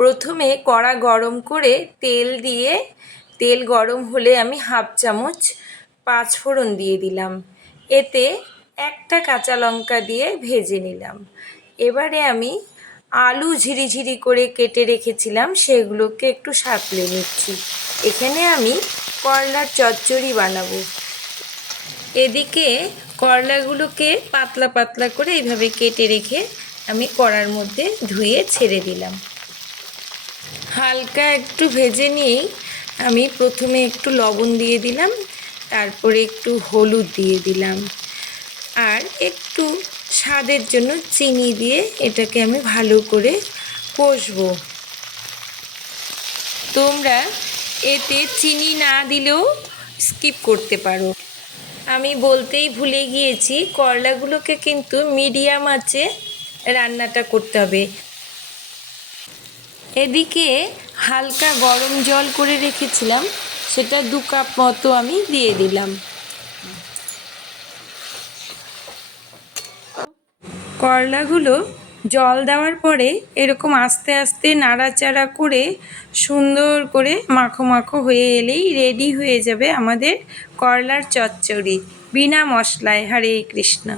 প্রথমে কড়া গরম করে তেল দিয়ে, তেল গরম হলে আমি হাফ চামচ পাঁচফোড়ন দিয়ে দিলাম। এতে একটা কাঁচা লঙ্কা দিয়ে ভেজে নিলাম। এবারে আমি আলু ঝিরিঝিরি করে কেটে রেখেছিলাম, সেগুলোকে একটু সাঁতলে নিচ্ছি। এখানে আমি করলার চচ্চড়ি বানাবো। এদিকে করলাগুলোকে পাতলা পাতলা করে এইভাবে কেটে রেখে আমি কড়ার মধ্যে ধুয়ে ছেড়ে দিলাম। হালকা একটু ভেজে নিয়েই আমি প্রথমে একটু লবণ দিয়ে দিলাম, তারপরে একটু হলুদ দিয়ে দিলাম, আর একটু স্বাদের জন্য চিনি দিয়ে এটাকে আমি ভালো করে কষবো। তোমরা এতে চিনি না দিলেও স্কিপ করতে পারো। আমি বলতেই ভুলে গিয়েছি, করলাগুলোকে কিন্তু মিডিয়াম আঁচে রান্নাটা করতে হবে। এদিকে হালকা গরম জল করে রেখেছিলাম, সেটা 2 কাপ মতো আমি দিয়ে দিলাম। করলাগুলো জল দেওয়ার পরে এরকম আস্তে আস্তে নাড়াচাড়া করে সুন্দর করে মাখো মাখো হয়ে এলেই রেডি হয়ে যাবে আমাদের করলার চচ্চড়ি বিনা মশলায়। হরে কৃষ্ণ।